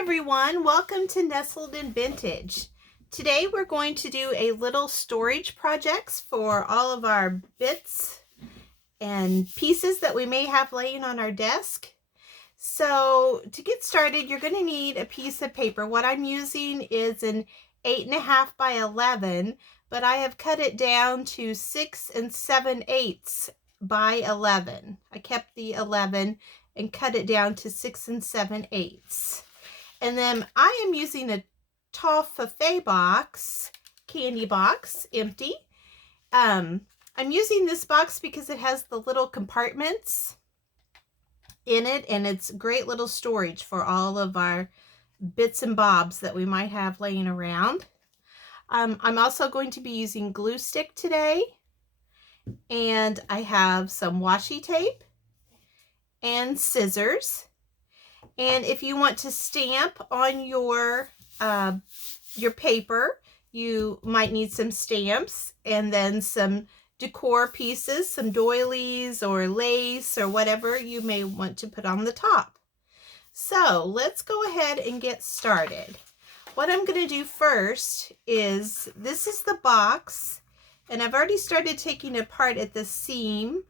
everyone, welcome to Nestled in Vintage. Today we're going to do a little storage projects for all of our bits and pieces that we may have laying on our desk. So to get started, you're going to need a piece of paper. What I'm using is an 8.5 by 11, but I have cut it down to 6 7/8 by 11. I kept the 11 and cut it down to 6 7/8. And then I am using a toffee box, candy box, empty. I'm using this box because it has the little compartments in it, and it's great little storage for all of our bits and bobs that we might have laying around. I'm also going to be using glue stick today, and I have some washi tape and scissors. And if you want to stamp on your paper, you might need some stamps and then some decor pieces, some doilies or lace or whatever you may want to put on the top. So let's go ahead and get started. What I'm going to do first is, this is the box, and I've already started taking it apart at the seam.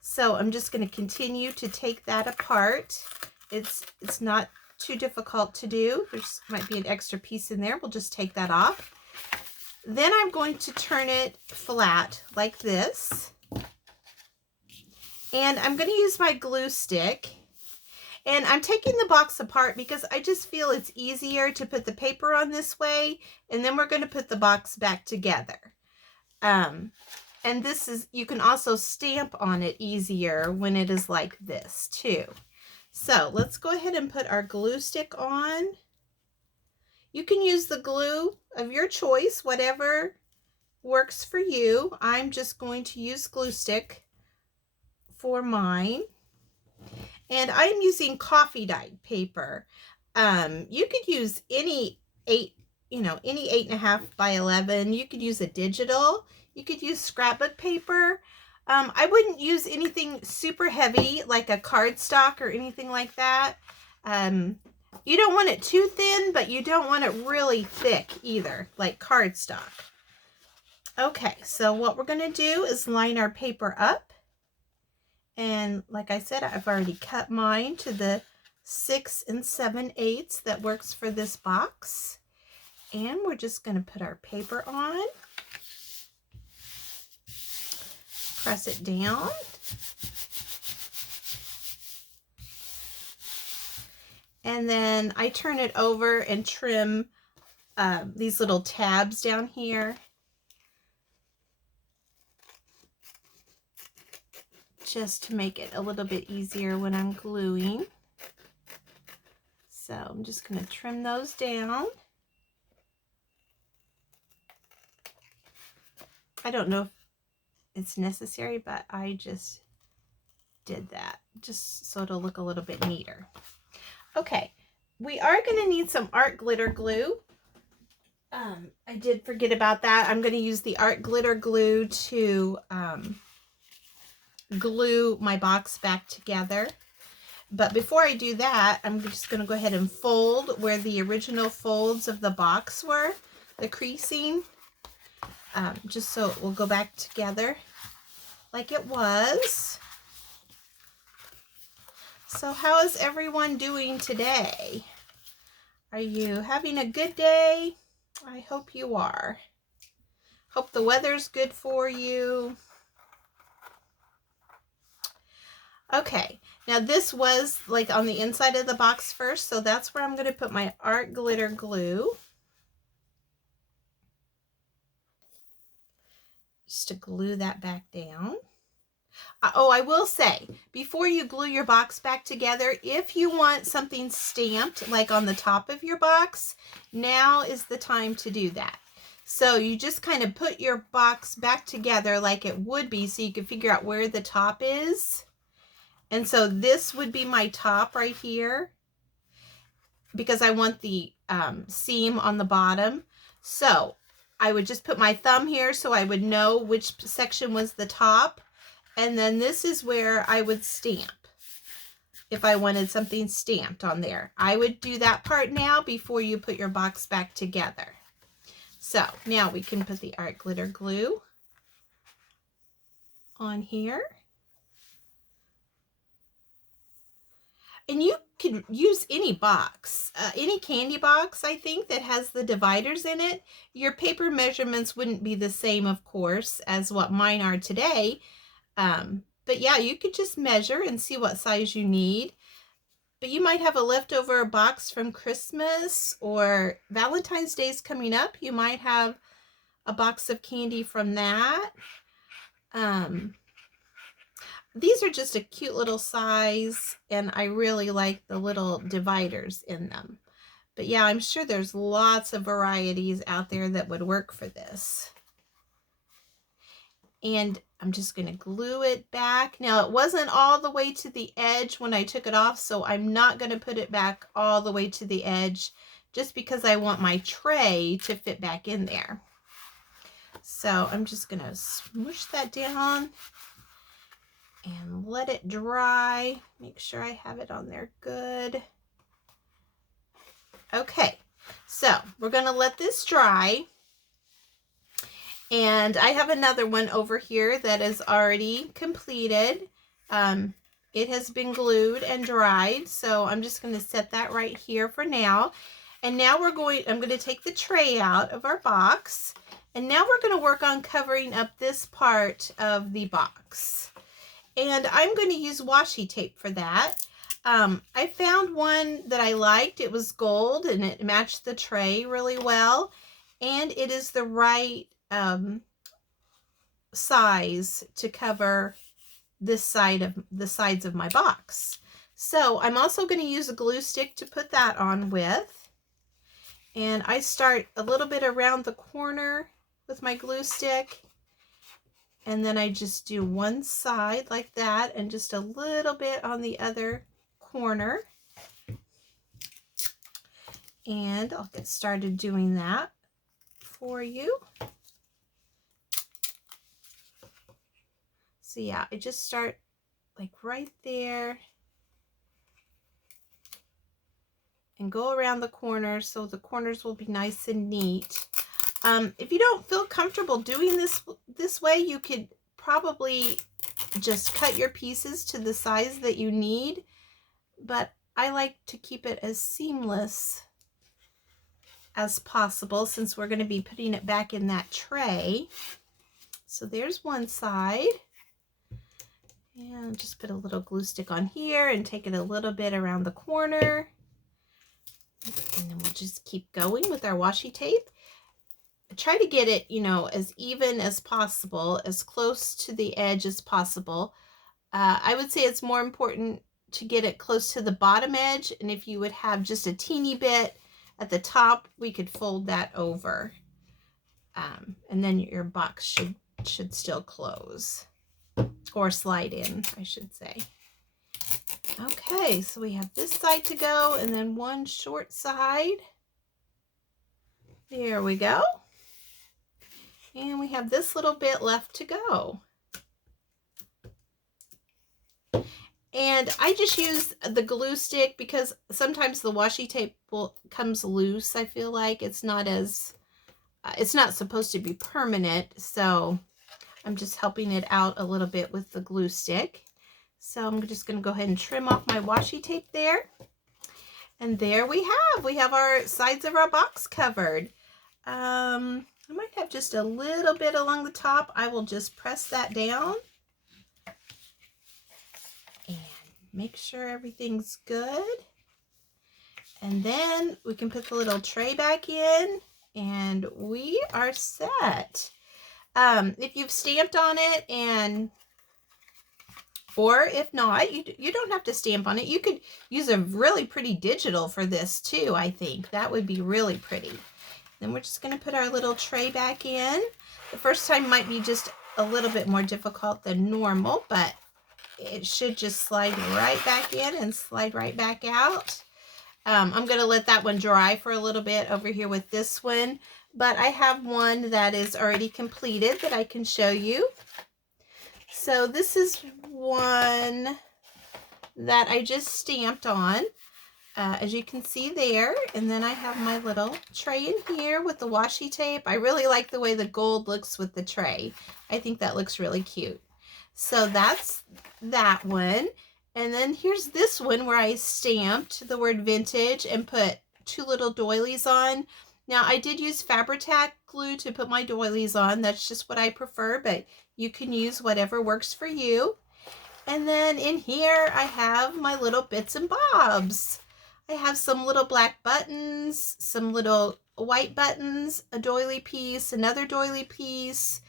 So I'm just going to continue to take that apart. It's not too difficult to do. There's might be an extra piece in there. We'll just take that off. Then I'm going to turn it flat like this. And I'm going to use my glue stick. And I'm taking the box apart because I just feel it's easier to put the paper on this way. And then we're going to put the box back together. And this is, you can also stamp on it easier when it is like this too. So let's go ahead and put our glue stick on. You can use the glue of your choice, whatever works for you. I'm just going to use glue stick for mine. And I'm using coffee dyed paper. You could use any 8.5 by 11. You could use a digital. You could use scrapbook paper. I wouldn't use anything super heavy like a cardstock or anything like that. You don't want it too thin, but you don't want it really thick either, like cardstock. Okay, so what we're going to do is line our paper up. And like I said, I've already cut mine to the 6 7/8 that works for this box. And we're just going to put our paper on. Press it down. And then I turn it over and trim these little tabs down here. Just to make it a little bit easier when I'm gluing. So I'm just going to trim those down. I don't know if it's necessary, but I just did that just so it'll look a little bit neater. Okay, we are going to need some art glitter glue. I did forget about that. I'm going to use the art glitter glue to glue my box back together. But before I do that, I'm just going to go ahead and fold where the original folds of the box were, the creasing, just so it will go back together like it was. So how is everyone doing today? Are you having a good day? I hope you are. Hope the weather's good for you. Okay, now this was like on the inside of the box first, so that's where I'm going to put my art glitter glue. Just to glue that back down. Oh, I will say, before you glue your box back together, if you want something stamped like on the top of your box, now is the time to do that. So you just kind of put your box back together like it would be so you can figure out where the top is. And so this would be my top right here because I want the seam on the bottom. So I would just put my thumb here so I would know which section was the top. And then this is where I would stamp. if I wanted something stamped on there. I would do that part now before you put your box back together. So now we can put the art glitter glue on here. And you can use any box, any candy box, I think, that has the dividers in it. Your paper measurements wouldn't be the same, of course, as what mine are today. But yeah, you could just measure and see what size you need. But you might have a leftover box from Christmas, or Valentine's Day's coming up. You might have a box of candy from that. These are just a cute little size, and I really like the little dividers in them. But yeah, I'm sure there's lots of varieties out there that would work for this. And I'm just going to glue it back. Now, it wasn't all the way to the edge when I took it off, so I'm not going to put it back all the way to the edge just because I want my tray to fit back in there. So I'm just going to smoosh that down and let it dry. Make sure I have it on there good. Okay, so we're going to let this dry. And I have another one over here that is already completed. It has been glued and dried, so I'm just going to set that right here for now. And now I'm going to take the tray out of our box, and now we're going to work on covering up this part of the box. And I'm going to use washi tape for that. I found one that I liked. It was gold and it matched the tray really well. And it is the right size to cover this side of the sides of my box. So I'm also going to use a glue stick to put that on with. And I start a little bit around the corner with my glue stick. And then I just do one side like that and just a little bit on the other corner. And I'll get started doing that for you. So yeah, I just start like right there and go around the corners so the corners will be nice and neat. If you don't feel comfortable doing this way, you could probably just cut your pieces to the size that you need, but I like to keep it as seamless as possible since we're going to be putting it back in that tray. So there's one side, and just put a little glue stick on here and take it a little bit around the corner, and then we'll just keep going with our washi tape. Try to get it, you know, as even as possible, as close to the edge as possible. I would say it's more important to get it close to the bottom edge, and if you would have just a teeny bit at the top, we could fold that over, and then your box should still close, or slide in, I should say. Okay, so we have this side to go, and then one short side. There we go. And we have this little bit left to go. And I just use the glue stick because sometimes the washi tape comes loose. I feel like it's not supposed to be permanent. So I'm just helping it out a little bit with the glue stick. So I'm just going to go ahead and trim off my washi tape there. And there we have our sides of our box covered. I might have just a little bit along the top. I will just press that down and make sure everything's good. And then we can put the little tray back in and we are set. If you've stamped on it, or if not, you don't have to stamp on it. You could use a really pretty digital for this too, I think. That would be really pretty. Then we're just going to put our little tray back in. The first time might be just a little bit more difficult than normal, but it should just slide right back in and slide right back out. I'm going to let that one dry for a little bit over here with this one, but I have one that is already completed that I can show you. So this is one that I just stamped on, as you can see there. And then I have my little tray in here with the washi tape. I really like the way the gold looks with the tray. I think that looks really cute. So that's that one. And then here's this one where I stamped the word vintage and put 2 little doilies on. Now I did use Fabri-Tac glue to put my doilies on. That's just what I prefer, but you can use whatever works for you. And then in here I have my little bits and bobs. I have some little black buttons, some little white buttons, a doily piece, another doily piece,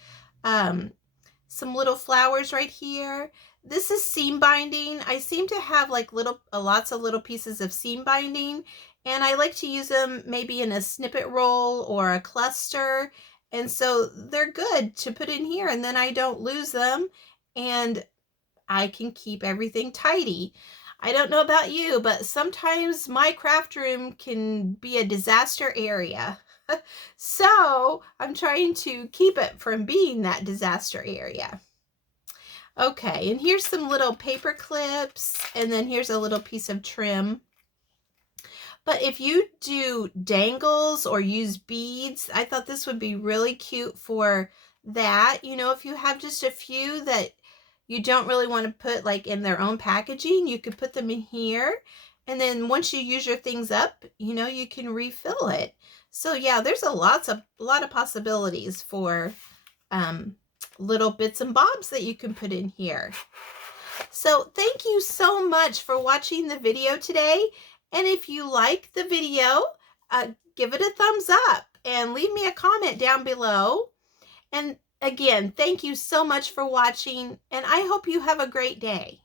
some little flowers right here. This is seam binding. I seem to have like lots of little pieces of seam binding, and I like to use them maybe in a snippet roll or a cluster. And so they're good to put in here, and then I don't lose them, and I can keep everything tidy. I don't know about you, but sometimes my craft room can be a disaster area. So I'm trying to keep it from being that disaster area. Okay, and here's some little paper clips, and then here's a little piece of trim. But if you do dangles or use beads, I thought this would be really cute for that. You know, if you have just a few that you don't really want to put like in their own packaging, you could put them in here. And then once you use your things up, you know, you can refill it. So yeah, there's a lot of possibilities for little bits and bobs that you can put in here. So thank you so much for watching the video today. And if you like the video, give it a thumbs up and leave me a comment down below. And again, thank you so much for watching, and I hope you have a great day.